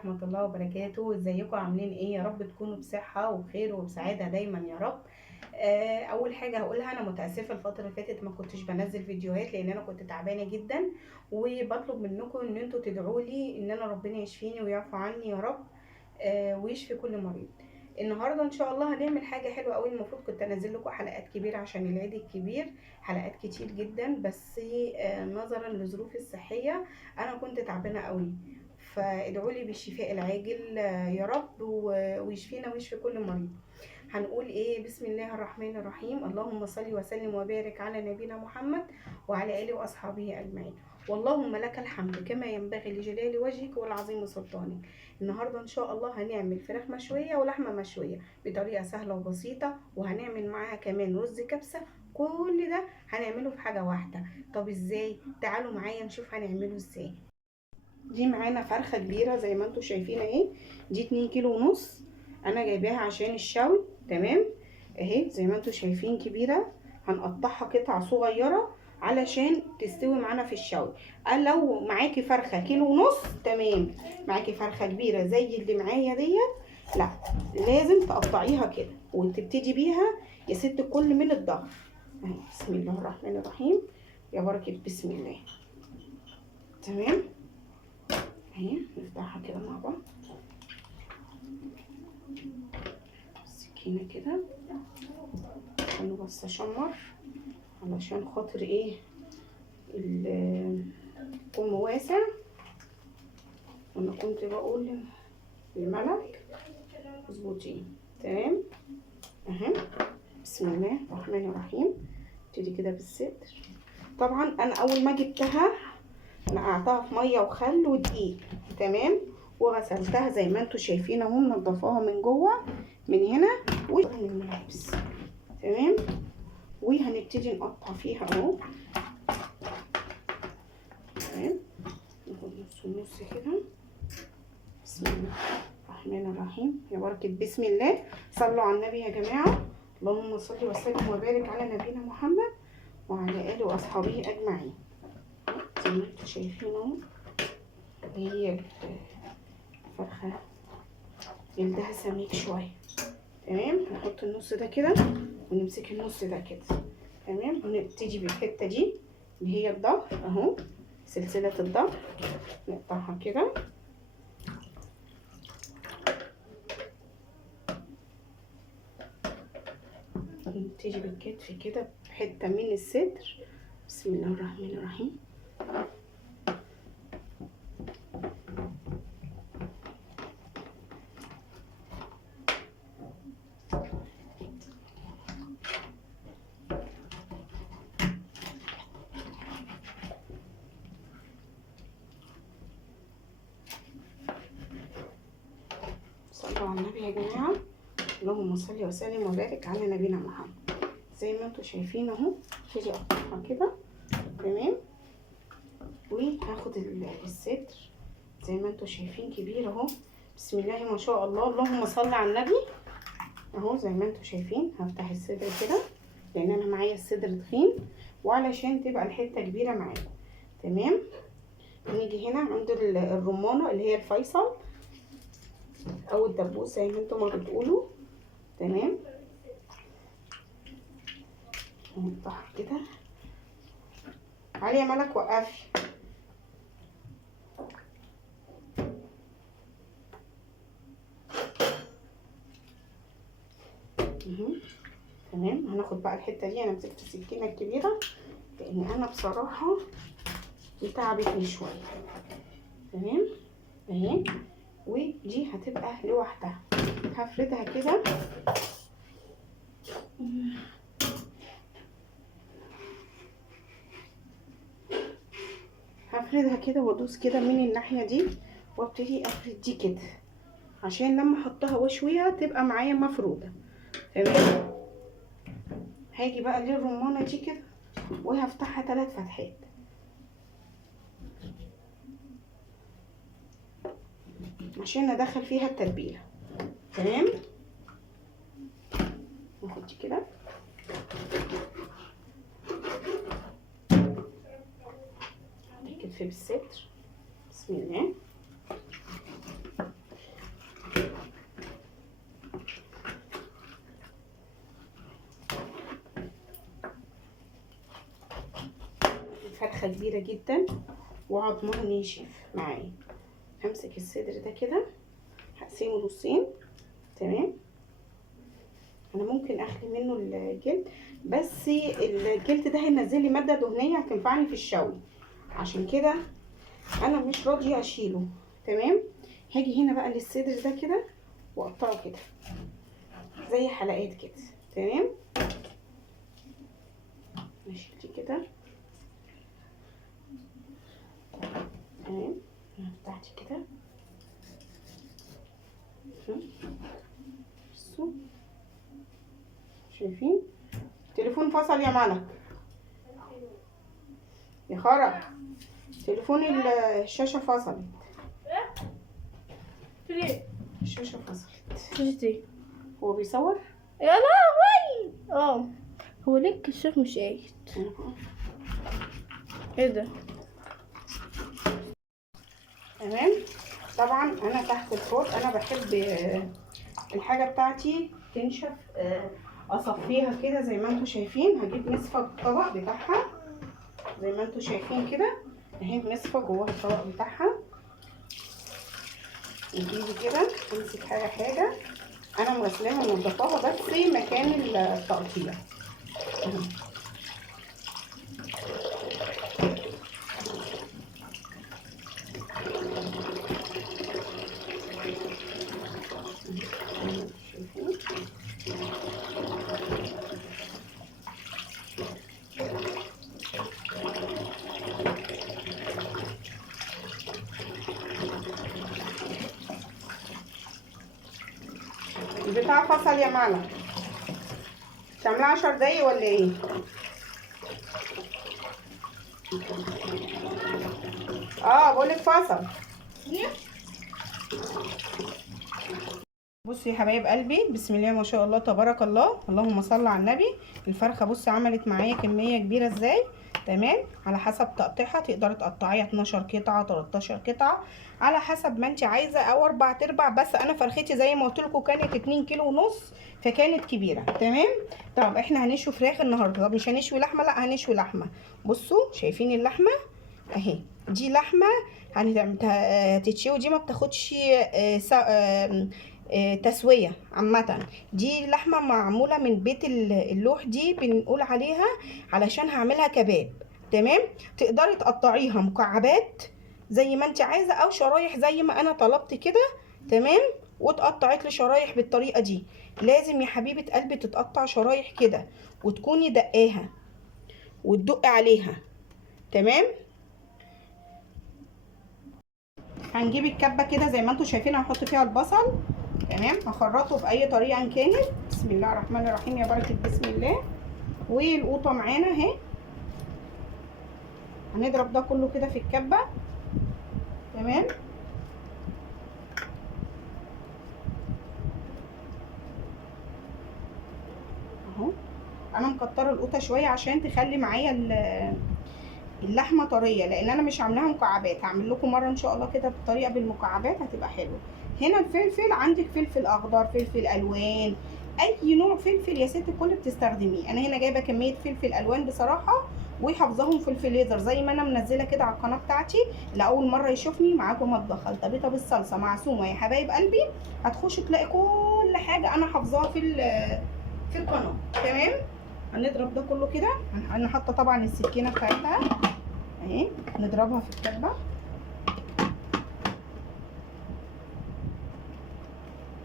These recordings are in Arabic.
ورحمة الله وبركاته. ازيكم عاملين ايه؟ يا رب تكونوا بصحة وبخير وبسعادة دايما يا رب. اول حاجة هقولها، انا متأسفة الفترة اللي فاتت ما كنتش بنزل فيديوهات لان انا كنت تعبانة جدا، وبطلب منكم ان انتوا تدعوا لي ان انا ربنا يشفيني ويعفو عني يا رب، ويشفي كل مريض. النهارده ان شاء الله هنعمل حاجه حلوه قوي. المفروض كنت انزل لكم حلقات كبيره عشان العيد الكبير، حلقات كتير جدا، بس نظرا لظروفي الصحيه انا كنت تعبانه قوي. فادعوا لي بالشفاء العاجل يا رب، ويشفينا ويشفي كل مريض. هنقول ايه؟ بسم الله الرحمن الرحيم. اللهم صل وسلم وبارك على نبينا محمد وعلى اله واصحابه اجمعين. واللهم لك الحمد كما ينبغي لجلال وجهك والعظيم سلطانك. النهارده ان شاء الله هنعمل فراخ مشويه ولحمه مشويه بطريقه سهله وبسيطه، وهنعمل معاها كمان رز كبسه. كل ده هنعمله في حاجه واحده. طب ازاي؟ تعالوا معايا نشوف هنعمله ازاي. دي معانا فرخه كبيره زي ما انتم شايفين اهي، دي 2 كيلو ونص، انا جايباها عشان الشوي. تمام اهي زي ما انتم شايفين كبيره. هنقطعها قطع صغيره علشان تستوي معانا في الشوي. قال لو معاكي فرخه كيلو ونص تمام، معاكي فرخه كبيره زي اللي معايا ديت لا، لازم تقطعيها كده وتبتدي بيها يا ست الكل من الظهر اهي. بسم الله الرحمن الرحيم، يا بركه بسم الله. تمام اهي، نفتحها كده مع بعض سكينه كده عشان بس اشمر، علشان خاطر ايه الكم واسع. وانا كنت بقول للملك اظبطيه. تمام اهي. بسم الله الرحمن الرحيم. ابتدي كده بالصدر. طبعا انا اول ما جبتها نقعتها في ميه وخل ودقيق، تمام، وغسلتها زي ما انتم شايفين اهو، منضفاها من جوه من هنا ومن الملابس. تمام، وهنبتدي نقطع فيها اهو. تمام، ناخد نص ونص كده. بسم الله الرحمن الرحيم، يا بركة بسم الله. صلوا على النبي يا جماعة. اللهم صل وسلم وبارك على نبينا محمد وعلى آله وأصحابه أجمعين. زي ما انتم شايفين اهو، هي الفرخة جلدها سميك شوية. تمام، نحط النص ده كده ونمسك النص ده كده. تمام، ونبتدي بالحتة دي اللي هي الظهر اهو، سلسلة الظهر نقطعها كده. نبتدي بالكتف كده بحتة من الصدر. بسم الله الرحمن الرحيم. صلوا على النبي يا جماعة. اللهم صل وسلم وبارك على نبينا محمد. زي ما انتم شايفين اهو، ابتدي اقطعها كده. تمام، وهاخد الصدر زي ما انتم شايفين كبير اهو. بسم الله ما شاء الله، اللهم صل على النبي اهو. زي ما انتم شايفين هفتح الصدر كده لان انا معايا الصدر تخين، وعلشان تبقى الحته كبيره معايا. تمام، نيجي هنا عند الرمانه اللي هي الفيصل او الدبوس زي ما انتم ما بتقولوا. تمام، نقطعها كده. علي يا ملك وقفي. تمام، هناخد بقى الحته دي. انا مسكت السكينه الكبيره لان انا بصراحه تعبتني شويه. تمام اهي، ودي هتبقى لوحدها. هفردها كده هفردها كده وادوس كده من الناحيه دي وابتدي افرد دي كده عشان لما احطها واشويها تبقى معايا مفروده. تمام، هاجي بقى للرمانه دي كده وهفتحها 3 فتحات عشان ادخل فيها التتبيله. تمام، ناخد دي كده الكتف بالستر. بسم الله. كبيره جدا وعظمها ناشف معايا. همسك الصدر ده كده هقسمه نصين. تمام. انا ممكن اخلي منه الجلد، بس الجلد ده هينزل لي ماده دهنيه هتنفعني في الشوي، عشان كده انا مش راضيه اشيله. تمام. هاجي هنا بقى للصدر ده كده واقطعه كده زي حلقات كده. تمام. نشيل دي كده. تمام. بتاعتي كده. بصوا شايفين التليفون فصل يا ملك يا خرا، تليفون الشاشه فصلت. الشاشه فصلت. هو بيصور يا لهوي. هو ليه الكشاف مش قايد؟ ايه ده؟ تمام. طبعا انا تحت الحوض انا بحب الحاجه بتاعتي تنشف، اصفيها كده زي ما انتم شايفين. هجيب مصفى الطبق بتاعها زي ما انتم شايفين كده اهي، مصفى جوه الطبق بتاعها. نجيب كده نمسك حاجه حاجه. انا مغسلاها ومنضفاها بس مكان التقطيع اهي. البتاع فصل يا معلم، تعملها 10 دقايق ولا ايه؟ بقولك فصل. بصوا يا حبايب قلبي، بسم الله ما شاء الله تبارك الله، اللهم صل على النبي. الفرخه بص عملت معايا كميه كبيره ازاي. تمام. على حسب تقطيعها تقدري تقطعيها 12 قطعه 13 قطعه على حسب ما انت عايزه، او 4/4. بس انا فرختي زي ما قلت لكم كانت 2 كيلو ونص فكانت كبيره. تمام. طب احنا هنشوي فراخ النهارده، طب مش هنشوي لحمه، لا هنشوي لحمه. بصوا شايفين اللحمه اهي، دي لحمه هتتشوي. دي ما بتاخدش تسويه عامه. دي لحمه معموله من بيت اللوح، دي بنقول عليها علشان هعملها كباب. تمام. تقدري تقطعيها مكعبات زي ما انت عايزه، او شرايح زي ما انا طلبت كده. تمام. واتقطعت لي شرايح بالطريقه دي. لازم يا حبيبه قلبي تتقطع شرايح كده وتكوني دقاها وتدقي عليها. تمام. هنجيب الكبه كده زي ما انتم شايفين، هنحط فيها البصل. تمام. هخرطه باي طريقه ان كانت. بسم الله الرحمن الرحيم، يا بركه بسم الله. والقوطه معانا اهي. هنضرب ده كله كده في الكبه. تمام. اهو انا مكتره القوطه شويه عشان تخلي معايا اللحمه طريه، لان انا مش عاملاها مكعبات. هعمل لكم مره ان شاء الله كده بطريقه بالمكعبات هتبقى حلوه. هنا الفلفل عندك فلفل اخضر، فلفل الوان، اي نوع فلفل يا ست الكل بتستخدميه. انا هنا جايبه كميه فلفل الوان بصراحه وحافظاهم في الفريزر زي ما انا منزله كده على القناه بتاعتي. لاول مره يشوفني معاكم مطبخ خلطبيطه بالصلصه معصومه يا حبايب قلبي، هتخشوا تلاقي كل حاجه انا حافظاها في القناه. تمام. هنضرب ده كله كده. انا حاطه طبعا السكينه بتاعتها اهي، نضربها في الكبه.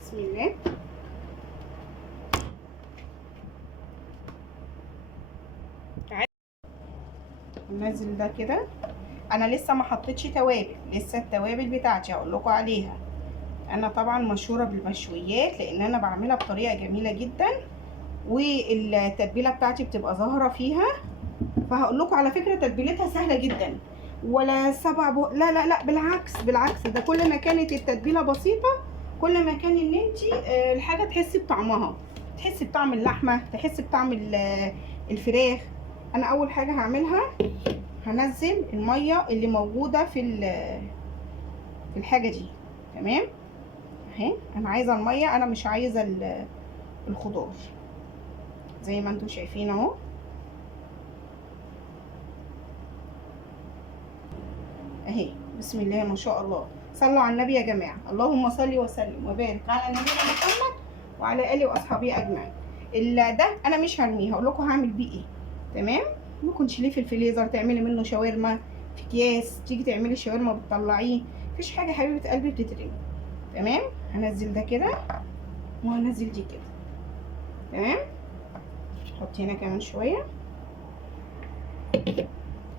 بسم الله. ننزل ده كده. انا لسه ما حطيتش توابل، لسه التوابل بتاعتي هقول لكم عليها. انا طبعا مشهوره بالمشويات لان انا بعملها بطريقه جميله جدا، والتتبيله بتاعتي بتبقى ظاهره فيها. فهقول لكم على فكره تتبيلتها سهله جدا، ولا لا لا لا، بالعكس بالعكس، ده كل ما كانت التتبيله بسيطه كل ما كان ان انت الحاجه تحسي بطعمها، تحسي بطعم اللحمه، تحسي بطعم الفراخ. انا اول حاجه هعملها هنزل الميه اللي موجوده في الحاجه دي. تمام اهي. انا عايزه الميه، انا مش عايزه الخضار زي ما انتم شايفين اهو. اهي. بسم الله ما شاء الله. صلوا على النبي يا جماعه. اللهم صل وسلم وبارك على نبينا محمد وعلى اله واصحابه اجمعين. ده انا مش هرميه، هقول لكم هعمل بيه ايه. تمام. ممكن تشيليه في الفريزر، تعملي منه شاورما في اكياس، تيجي تعملي شاورما بتطلعيه، مفيش حاجه حبيبه قلبي بتترمي. تمام. هنزل ده كده وهنزل دي كده. تمام. حط هنا كمان شويه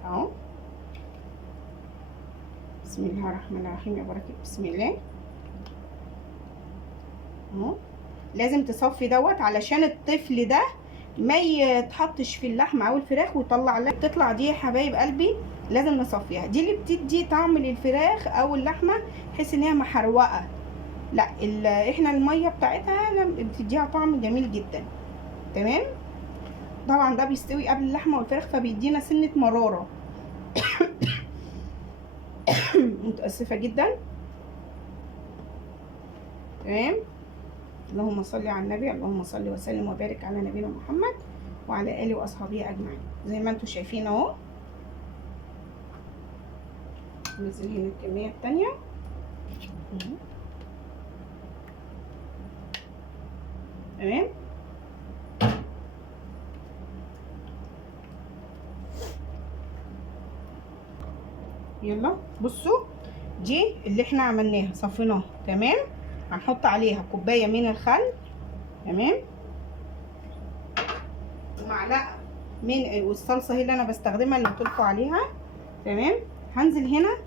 اهو. بسم الله الرحمن الرحيم يا بركه بسم الله اهو. لازم تصفي دوت علشان الطفل ده ما يتحطش في اللحمه او الفراخ ويطلع لك تطلع دي يا حبايب قلبي. لازم نصفيها، دي اللي بتدي طعم للفراخ او اللحمه، بحيث ان هي محروقه. لا احنا الميه بتاعتها بتديها طعم جميل جدا. تمام. طبعا ده بيستوي قبل اللحمه والفراخ فبيدينا سنه مراره. متاسفه جدا. تمام. اللهم صل على النبي. اللهم صل وسلم وبارك على نبينا محمد وعلى اله واصحابه اجمعين. زي ما انتم شايفين اهو. ننزل هنا الكميه الثانيه. تمام. يلا بصوا، دي اللي احنا عملناها صفيناها. تمام. هنحط عليها كوبايه من الخل. تمام. ومعلقه من والصلصه هي اللي انا بستخدمها اللي قلت لكم عليها. تمام. هنزل هنا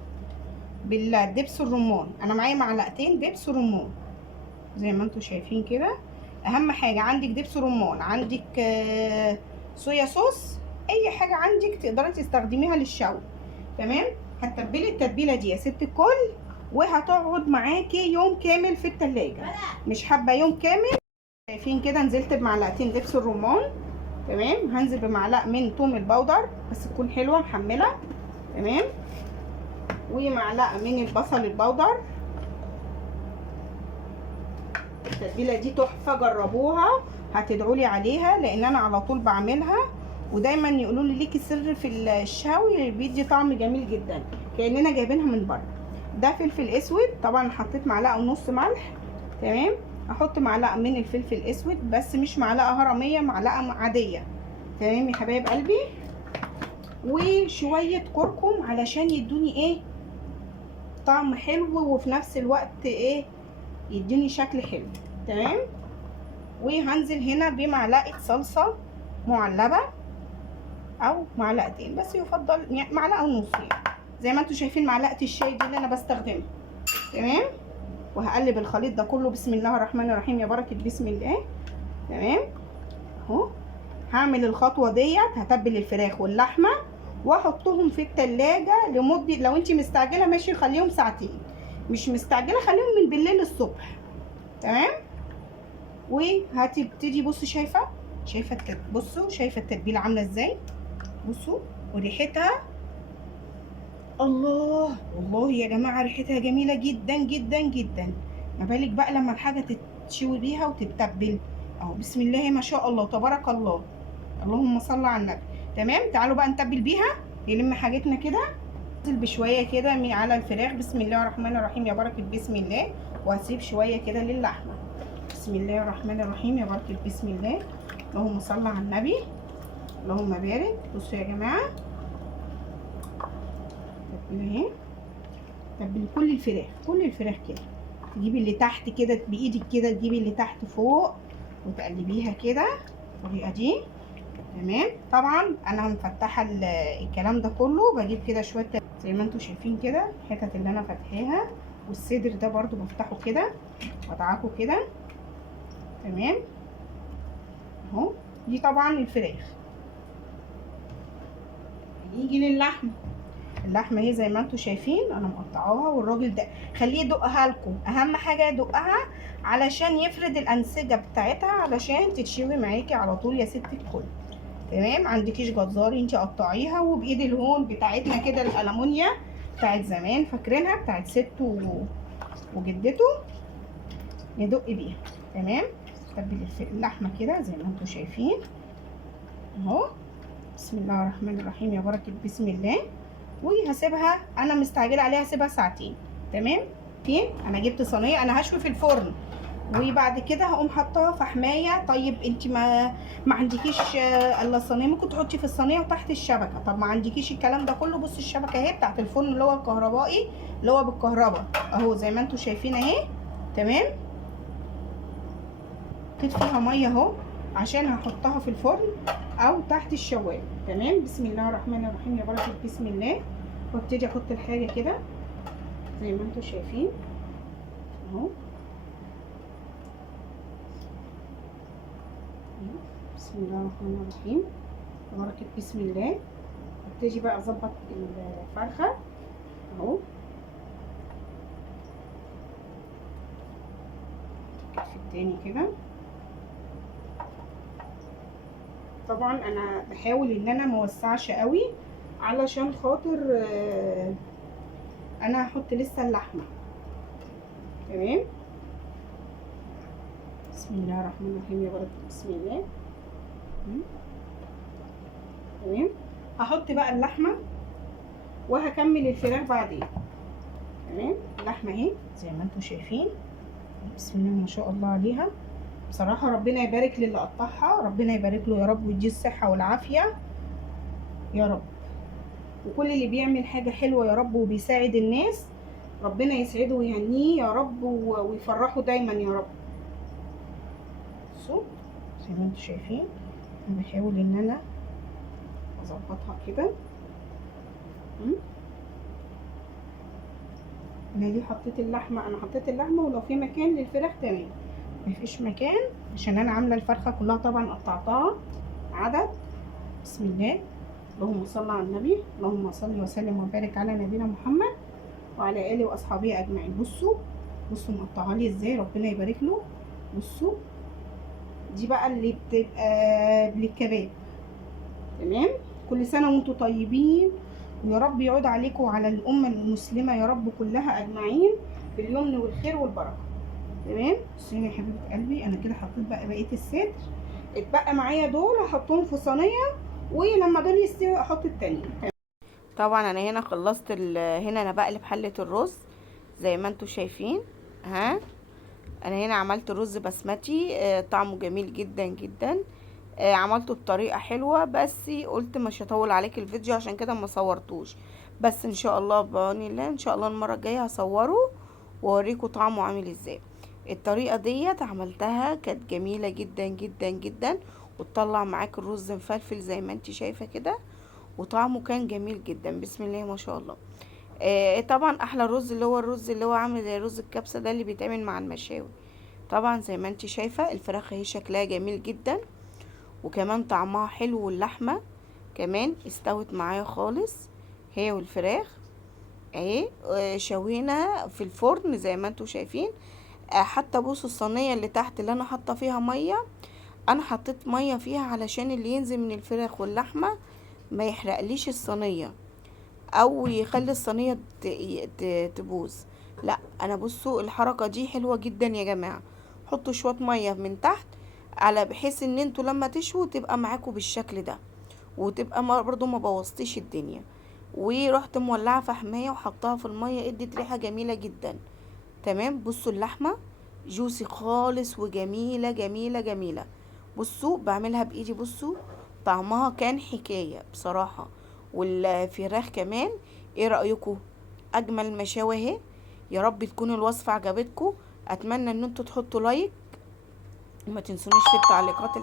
بالدبس الرمان. انا معايا معلقتين دبس رمان زي ما انتم شايفين كده. اهم حاجه عندك دبس رمان، عندك صويا صوص، اي حاجه عندك تقدري تستخدميها للشوي. تمام. هتتبلي التتبيله دي يا ست الكل وهتقعد معاكي يوم كامل في التلاجة. مش حابه يوم كامل. شايفين كده نزلت بمعلقتين دبس الرمان. تمام. هنزل بمعلقه من توم البودر بس تكون حلوه محمله. تمام. ومعلقه من البصل البودر. التتبيله دي تحفه، جربوها هتدعوا لي عليها لان انا على طول بعملها، ودايما يقولوا لي ليكي سر في الشوي بيدي طعم جميل جدا كاننا جايبينها من بره. ده فلفل اسود، طبعا حطيت معلقه ونص ملح. تمام. احط معلقه من الفلفل الاسود بس مش معلقه هرميه، معلقه عاديه. تمام يا حبايب قلبي. وشويه كركم علشان يدوني ايه طعم حلو وفي نفس الوقت ايه يديني شكل حلو. تمام. وهنزل هنا بمعلقه صلصه معلبه او معلقتين بس يفضل معلقه ونص يعني. زي ما انتم شايفين معلقه الشاي دي اللي انا بستخدمها. تمام. وهقلب الخليط ده كله. بسم الله الرحمن الرحيم يا بركه بسم الله. تمام اهو. هعمل الخطوه ديت، هتبل الفراخ واللحمه واحطهم في التلاجة لمده، لو انت مستعجله ماشي خليهم ساعتين، مش مستعجله خليهم من بالليل للصبح. تمام. وهتبتدي بصوا بصوا شايفه التتبيله عامله ازاي. بصوا وريحتها الله والله يا جماعه ريحتها جميله جدا جدا جدا. ما بالك بقى لما الحاجه تتشوي بيها وتتبل اهو. بسم الله ما شاء الله تبارك الله. اللهم صل على النبي. تمام. تعالوا بقى نتبل بيها. نلم حاجتنا كده. انزل بشويه كده على الفراخ. بسم الله الرحمن الرحيم يا بركه بسم الله. وهسيب شويه كده للحمه. بسم الله الرحمن الرحيم يا بركه بسم الله. اللهم صل على النبي. اللهم بارك. بصوا يا جماعه اهي. تبلي كل الفراخ كده. تجيبي اللي تحت كده بايدك كده، تجيبي اللي تحت فوق وتقلبيها كده بالطريقه دي. تمام. طبعا انا مفتحه الكلام ده كله، بجيب كده شويه زي ما انتم شايفين كده الحتت اللي انا فاتحاها، والصدر ده برضو بفتحه كده وادعكه كده. تمام اهو. دي طبعا الفراخ. نيجي للحمه. اللحمه اهي زي ما انتم شايفين انا مقطعاها، والراجل ده خليه يدقها لكم. اهم حاجه يدقها علشان يفرد الانسجه بتاعتها علشان تتشوي معاكي على طول يا ست الكل. تمام. عندكيش جزاري انت قطعيها وبايد الهون بتاعتنا كده الالمونيا بتاعت زمان فاكرينها بتاعت ست وجدته ندق بيها. تمام. تبل اللحمه كده زي ما انتم شايفين اهو. بسم الله الرحمن الرحيم يا بركه بسم الله. وهسيبها، انا مستعجله عليها، هسيبها ساعتين. تمام. انا جبت صينيه، انا هشوي في الفرن وبعد كده هقوم حاطاها في حمايه. طيب انت ما عندكيش الا الصينيه، ممكن تحطي في الصينيه وتحت الشبكه. طب ما عندكيش الكلام ده كله، بصي الشبكه اهي بتاعت الفرن اللي هو الكهربائي اللي هو بالكهرباء اهو زي ما انتم شايفين اهي. تمام. حطيت فيها ميه اهو عشان هحطها في الفرن او تحت الشوايه. تمام. بسم الله الرحمن الرحيم، يا بركه بسم الله. وابتدي احط الحاجه كده زي ما انتم شايفين اهو. بسم الله الرحمن الرحيم، بركة بسم الله. ابتدي بقى اظبط الفرخة اهو. الكتف التاني كده. طبعا انا بحاول ان انا موسعش قوي علشان خاطر انا هحط لسه اللحمة. تمام. بسم الله الرحمن الرحيم، يا بركة بسم الله. تمام. هحط بقى اللحمه وهكمل الفراخ بعدين. تمام. اللحمه اهي زي ما انتم شايفين، بسم الله ما شاء الله عليها. بصراحه ربنا يبارك للي قطعها، ربنا يبارك له يا رب ويديه الصحه والعافيه يا رب. وكل اللي بيعمل حاجه حلوه يا رب وبيساعد الناس ربنا يسعده ويهنيه يا رب ويفرحه دايما يا رب. بصوا زي ما انتم شايفين، انا بحاول ان انا اظبطها كده. انا دي حطيت اللحمه، انا حطيت اللحمه ولو في مكان للفراخ تمام، مفيش مكان عشان انا عامله الفرخه كلها طبعا قطعتها عدد. بسم الله، اللهم صل على النبي، اللهم صل وسلم وبارك على نبينا محمد وعلى اله واصحابه اجمعين. بصوا مقطعها لي ازاي، ربنا يبارك له. بصوا دي بقى اللي بتبقى للكباب. تمام. كل سنه وانتم طيبين ويا رب يعود عليكم وعلى الامه المسلمه يا رب كلها اجمعين باليمن والخير والبركه. تمام. بصي يا حبيبه قلبي، انا كده حطيت بقى بقيه الصدر، اتبقى معايا دول هحطهم في صينيه ولما دول يستوي احط التانيين. طبعا انا هنا خلصت هنا انا بقلب حله الرز زي ما انتم شايفين. انا هنا عملت رز بسمتي طعمه جميل جدا جدا. عملته بطريقه حلوه، بس قلت مش هطول عليك الفيديو عشان كده ما صورتوش. بس ان شاء الله بعون الله ان شاء الله المره الجايه هصوره واوريكم طعمه عامل ازاي. الطريقه ديت عملتها كانت جميله جدا جدا جدا، وتطلع معاك الرز مفلفل زي ما انت شايفه كده، وطعمه كان جميل جدا. بسم الله ما شاء الله. طبعا احلى رز اللي هو الرز اللي هو عامل زي رز الكبسه ده اللي بيتعمل مع المشاوي. طبعا زي ما انت شايفه الفراخ اهي شكلها جميل جدا وكمان طعمها حلو، واللحمه كمان استوت معايا خالص هي والفراخ اهي. شوينا في الفرن زي ما انتوا شايفين. حتى بصوا الصينيه اللي تحت اللي انا حاطه فيها ميه، انا حطيت ميه فيها علشان اللي ينزل من الفراخ واللحمه ما يحرقليش الصينيه او يخلي الصينيه تبوظ. لا انا بصوا الحركه دي حلوه جدا يا جماعه. حطوا شويه ميه من تحت على بحيث ان انتوا لما تشووا تبقى معاكم بالشكل ده، وتبقى برضو ما بوظتيش الدنيا. ورحت مولعه في حمايه وحطها في الميه، ادت ريحه جميله جدا. تمام. بصوا اللحمه جوسي خالص وجميله جميله جميله. بصوا بعملها بايدي، بصوا طعمها كان حكايه بصراحه. والفراخ كمان ايه رايكم؟ اجمل مشاوي اهي. يا رب تكون الوصفه عجبتكم. اتمنى ان انتوا تحطوا لايك وما تنسونيش في التعليقات